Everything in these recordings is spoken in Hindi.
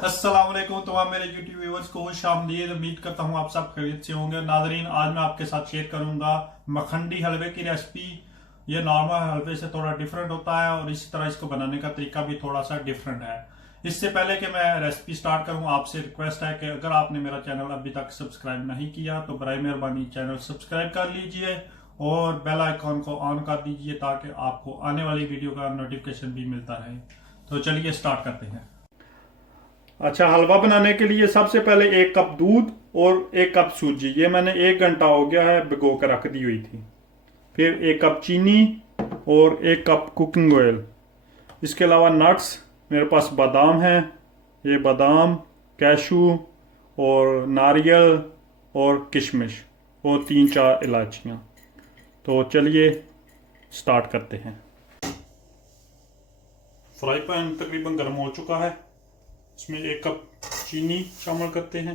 अस्सलाम वालेकुम तमाम मेरे यूट्यूब व्यूअर्स को खुश आमदीद। उम्मीद करता हूँ आप सब खैरियत से होंगे। नाजरीन, आज मैं आपके साथ शेयर करूंगा मखंडी हलवे की रेसिपी। ये नॉर्मल हलवे से थोड़ा डिफरेंट होता है और इसी तरह इसको बनाने का तरीका भी थोड़ा सा डिफरेंट है। इससे पहले कि मैं रेसिपी स्टार्ट करूं, आपसे रिक्वेस्ट है कि अगर आपने मेरा चैनल अभी तक सब्सक्राइब नहीं किया तो बराए मेहरबानी चैनल सब्सक्राइब कर लीजिए और बेल आइकॉन को ऑन कर दीजिए ताकि आपको आने वाली वीडियो का नोटिफिकेशन भी मिलता रहे। तो चलिए स्टार्ट करते हैं। अच्छा, हलवा बनाने के लिए सबसे पहले 1 कप दूध और 1 कप सूजी, ये मैंने 1 घंटा हो गया है भिगो कर रख दी हुई थी। फिर 1 कप चीनी और 1 कप कुकिंग ऑयल। इसके अलावा नट्स, मेरे पास बादाम है, ये बादाम, कैशू और नारियल और किशमिश और 3-4 इलायचियाँ। तो चलिए स्टार्ट करते हैं। फ्राई पैन तकरीबन गर्म हो चुका है। इसमें 1 कप चीनी शामिल करते हैं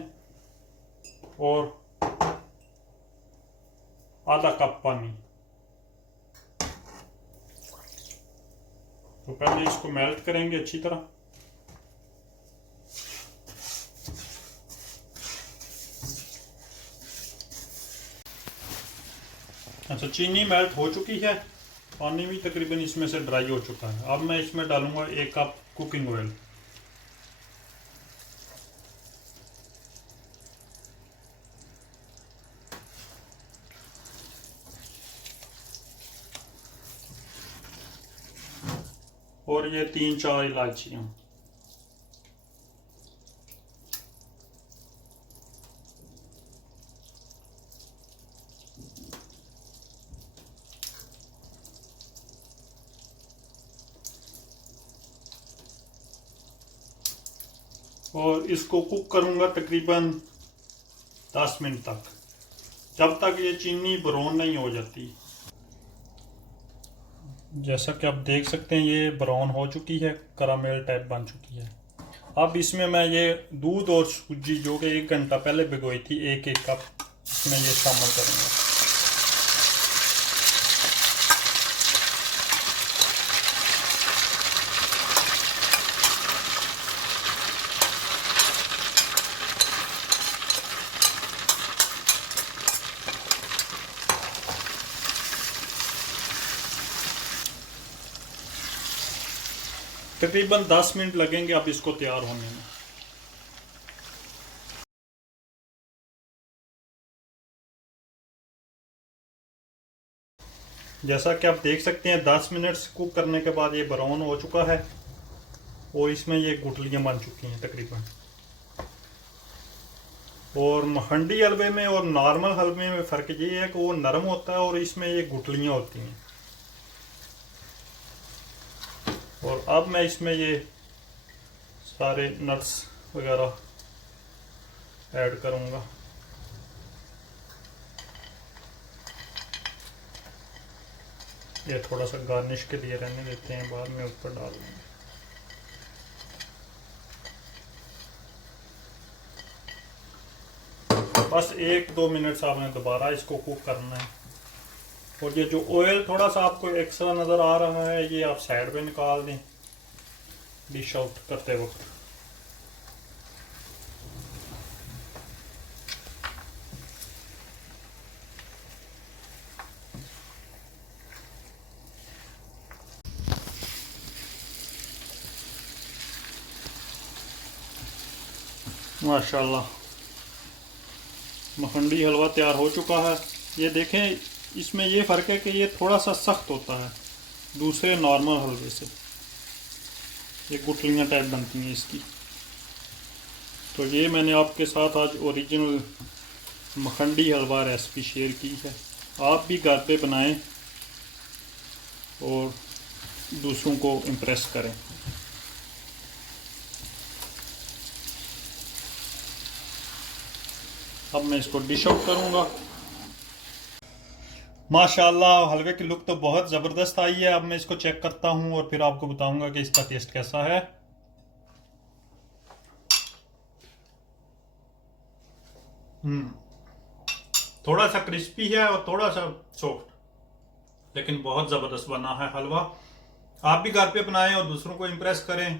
और आधा कप पानी। तो पहले इसको मेल्ट करेंगे अच्छी तरह। अच्छा, चीनी मेल्ट हो चुकी है, पानी भी तकरीबन इसमें से ड्राई हो चुका है। अब मैं इसमें डालूंगा 1 कप कुकिंग ऑयल। और ये 3-4 इलायचियाँ। और इसको कुक करूंगा तकरीबन 10 मिनट तक, जब तक ये चीनी ब्राउन नहीं हो जाती। जैसा कि आप देख सकते हैं ये ब्राउन हो चुकी है, करामेल टाइप बन चुकी है। अब इसमें मैं ये दूध और सूजी जो कि 1 घंटा पहले भिगोई थी, 1-1 कप इसमें ये शामिल करूँगा। तकरीबन 10 मिनट लगेंगे अब इसको तैयार होने में। जैसा कि आप देख सकते हैं 10 मिनट कुक करने के बाद ये ब्राउन हो चुका है और इसमें ये गुठलियाँ बन चुकी हैं तकरीबन। और मखंडी हलवे में और नॉर्मल हलवे में फ़र्क ये है कि वो नरम होता है और इसमें ये गुठलियाँ होती हैं। और अब मैं इसमें ये सारे नट्स वगैरह ऐड करूँगा। ये थोड़ा सा गार्निश के लिए रहने देते हैं, बाद में ऊपर डाल देंगे। बस 1-2 मिनट से आपने दोबारा इसको कुक करना है। और ये जो ऑयल थोड़ा सा आपको एक्स्ट्रा नज़र आ रहा है, ये आप साइड पे निकाल दें डिश आउट करते वक्त। माशाल्लाह, मखंडी हलवा तैयार हो चुका है। ये देखें, इसमें ये फ़र्क है कि ये थोड़ा सा सख्त होता है दूसरे नॉर्मल हलवे से। ये गुठलियाँ टाइप बनती हैं इसकी। तो ये मैंने आपके साथ आज ओरिजिनल मखंडी हलवा रेसिपी शेयर की है। आप भी घर पे बनाएं और दूसरों को इम्प्रेस करें। अब मैं इसको डिश आउट करूँगा। माशाल्लाह, हलवे की लुक तो बहुत ज़बरदस्त आई है। अब मैं इसको चेक करता हूँ और फिर आपको बताऊंगा कि इसका टेस्ट कैसा है। थोड़ा सा क्रिस्पी है और थोड़ा सा सॉफ्ट, लेकिन बहुत ज़बरदस्त बना है हलवा। आप भी घर पे बनाएं और दूसरों को इम्प्रेस करें।